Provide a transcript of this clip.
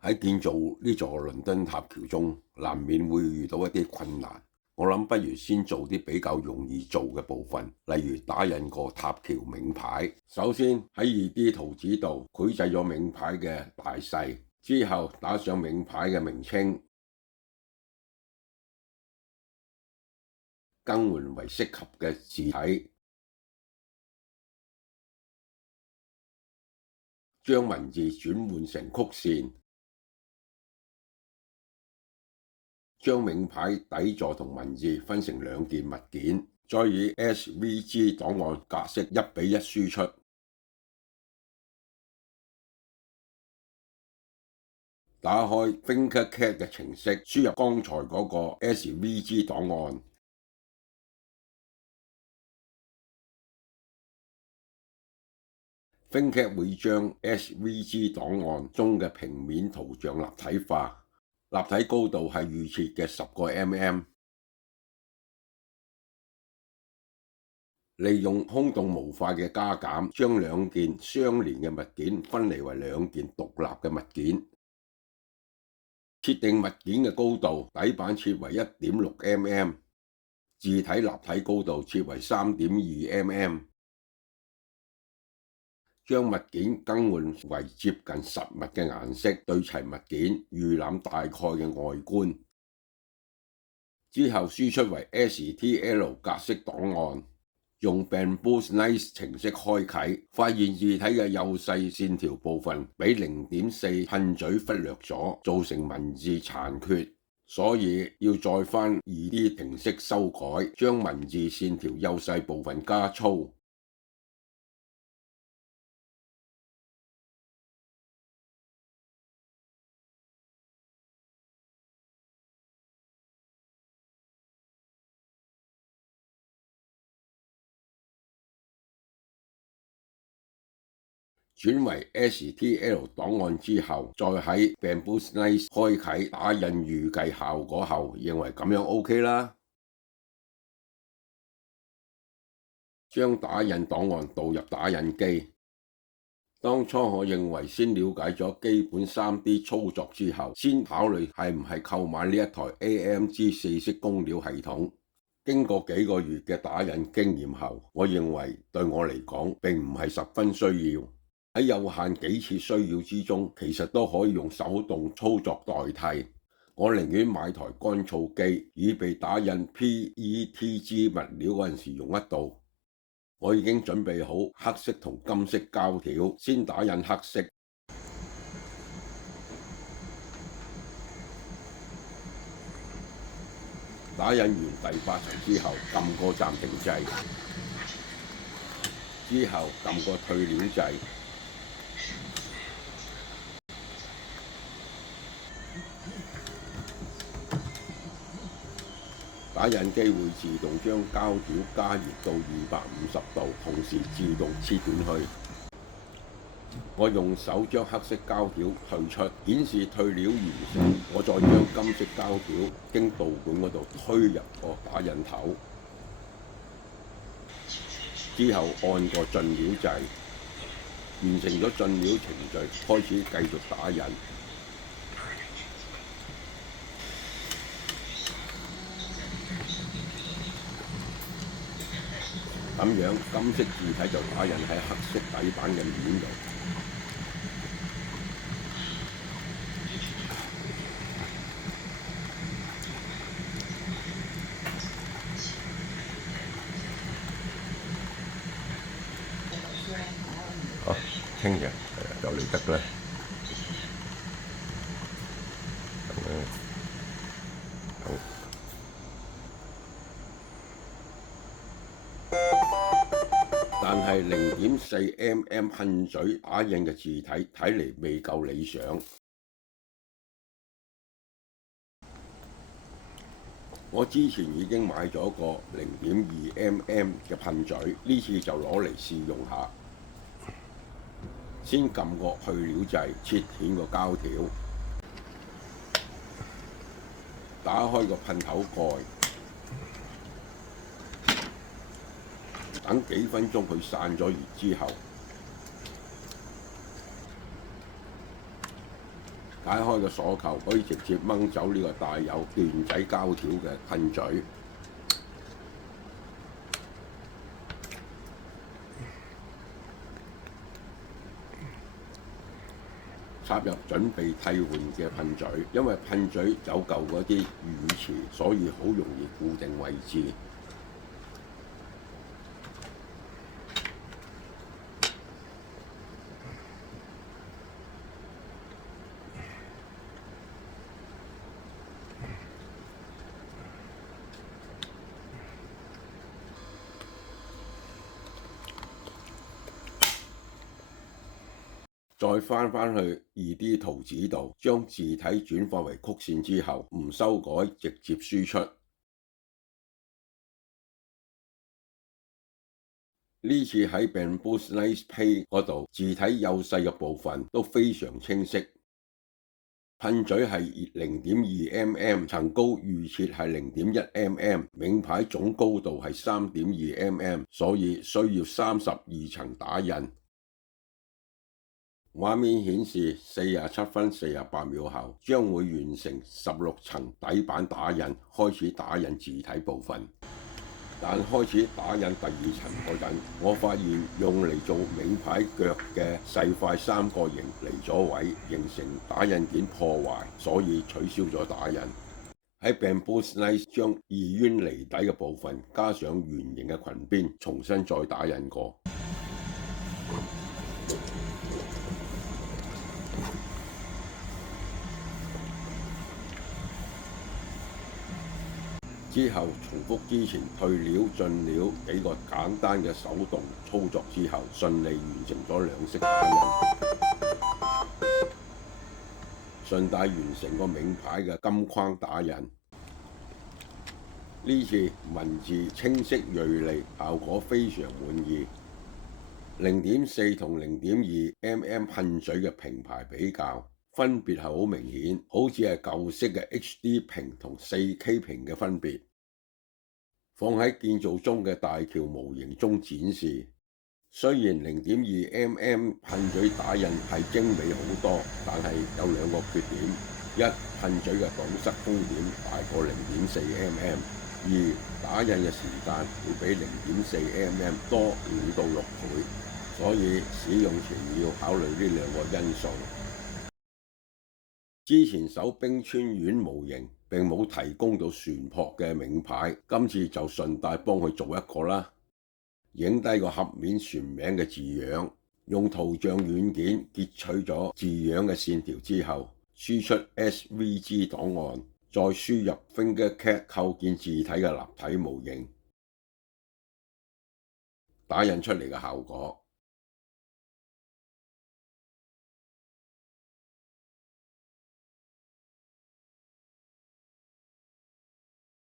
喺建造呢座倫敦塔橋中，難免會遇到一啲困難。我諗不如先做啲比較容易做嘅部分，例如打印個塔橋銘牌。首先喺 2D 圖紙度繪製咗銘牌嘅大細，之後打上銘牌嘅名稱，更換為適合嘅字體，將文字轉換成曲線，將銘牌底座同文字分成兩件物件，再以 SVG 檔案格式1:1輸出。打開 Thinkercad 嘅程式，輸入剛才嗰個 SVG 檔案。Thinkercad 會將 SVG 檔案中嘅平面圖像立體化，立體高度係預設嘅10個mm。利用空洞模塊嘅加減，將兩件相連嘅物件分離為兩件獨立嘅物件。設定物件嘅高度，底板設為1.6 mm， 字體立體高度設為3.2 mm。將物件更換為接近實物嘅顏色，對齊物件，預覽大概嘅外觀。之後輸出為 STL 格式檔案，用 Bamboo Nice 程式開啟，發現字體嘅幼細線條部分俾0.4噴嘴忽略咗，造成文字殘缺，所以要再返 2D 程式修改，將文字線條幼細部分加粗。轉為 STL 檔案之後，再喺 Bamboo Nice 開啟打印預計效果後，認為咁樣 OK 啦。將打印檔案導入打印機。當初我認為先了解咗基本 3D 操作之後，先考慮係唔係購買呢一台 AMG 4色工料系統。經過幾個月嘅打印經驗後，我認為對我嚟講並唔係十分需要。喺有限幾次需要之中，其實都可以用手動操作代替。我寧願買台乾燥機，以備打印 PETG 物料嗰陣時用得到。我已經準備好黑色同金色膠條，先打印黑色。打印完第8層之後，撳個暫停掣，之後撳個退料掣。打印機會自動將膠條加熱到250度，同時自動切斷去。我用手將黑色膠條退出，顯示退料完成。我再將金色膠條經導管嗰度推入個打印頭，之後按個進料掣，完成咗進料程序，開始繼續打印。咁樣金色字體就打印喺黑色底板嘅面度。好，聽日就嚟得啦。好。但係0.4 mm 噴嘴打印嘅字體睇嚟未夠理想。我之前已經買咗個0.2 mm 嘅噴嘴，呢次就攞嚟試用下。先撳個去料掣，切斷個膠條，打開個噴頭蓋。等幾分鐘佢散咗熱之後，解開個鎖扣，可以直接掹走呢個帶有段仔膠條嘅噴嘴。插入準備替換嘅噴嘴，因為噴嘴有舊嗰啲乳齒，所以好容易固定位置。再翻去 2D 圖紙度，將字體轉化為曲線之後，唔修改，直接輸出。呢次喺 Bamboo Slice Page 嗰度，字體幼細嘅部分都非常清晰。噴嘴係0.2 mm， 層高預設係0.1 mm， 銘牌總高度係3.2 mm， 所以需要32層打印。畫面顯示47分48秒後，將會完成16層底板打印，開始打印字體部分。但開始打印第2層嗰陣，我發現用嚟做銘牌腳嘅細塊三角形離咗位，形成打印件破壞，所以取消咗打印。喺 Bamboo Slice 將2冤離底嘅部分加上圓形嘅裙邊，重新再打印過。之後重複之前退料進料幾個簡單嘅手動操作之後，順利完成咗2式打印，順帶完成個銘牌嘅金框打印。呢次文字清晰銳利，效果非常滿意。0.4同0.2 mm 噴嘴嘅平排比較分別係好明顯，好似係舊式嘅 HD 屏同 4K 屏嘅分別。放喺建造中嘅大橋模型中展示，雖然0.2 mm 噴嘴打印係精美好多，但係有2個缺點：一、噴嘴嘅堵塞風險大過0.4 mm； 2、打印嘅時間會比0.4 mm 多5到6倍，所以使用前要考慮呢2個因素。之前手冰川丸模型並冇提供到船舶嘅銘牌，今次就順帶幫佢做一個啦。影低個盒面船名嘅字樣，用圖像軟件截取咗字樣嘅線條之後，輸出 SVG 檔案，再輸入 FingerCAD 構建字體嘅立體模型，打印出嚟嘅效果